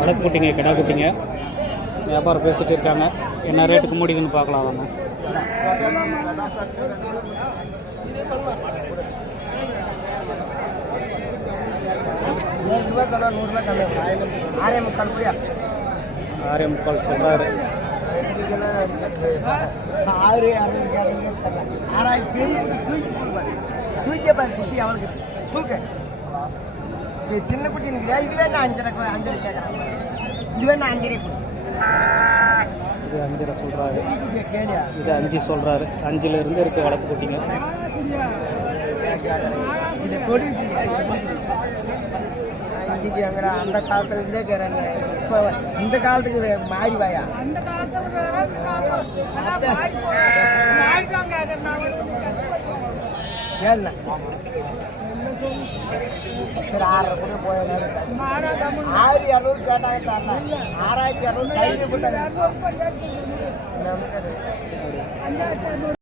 வடக்குட்டிங்க கிடா குட்டிங்க வியாபாரம் பேசிட்டு இருக்காங்க. என்ன ரேட்டுக்கு முடியுதுன்னு பார்க்கலாம் வாங்க. ஆறே முக்கால் சொல்றாரு. சின்ன குட்டி இது வேணா 5.5 கேட்கறாங்க. இது வேணா 5.5 இது 5.5 சொல்றாரு. இது 5 சொல்றாரு. 5ல இருந்து இருக்கு வளர்ப்பு குட்டிங்க. அந்த காலத்துல இருந்தே கேட்கறாங்க. இப்போ இந்த காலத்துக்கு மாறி வாயா ஏழு சரி 6 கூட போயிடும். 6,200 கேட்டாங்க தரல. 6,200 கையில் போட்டாங்க.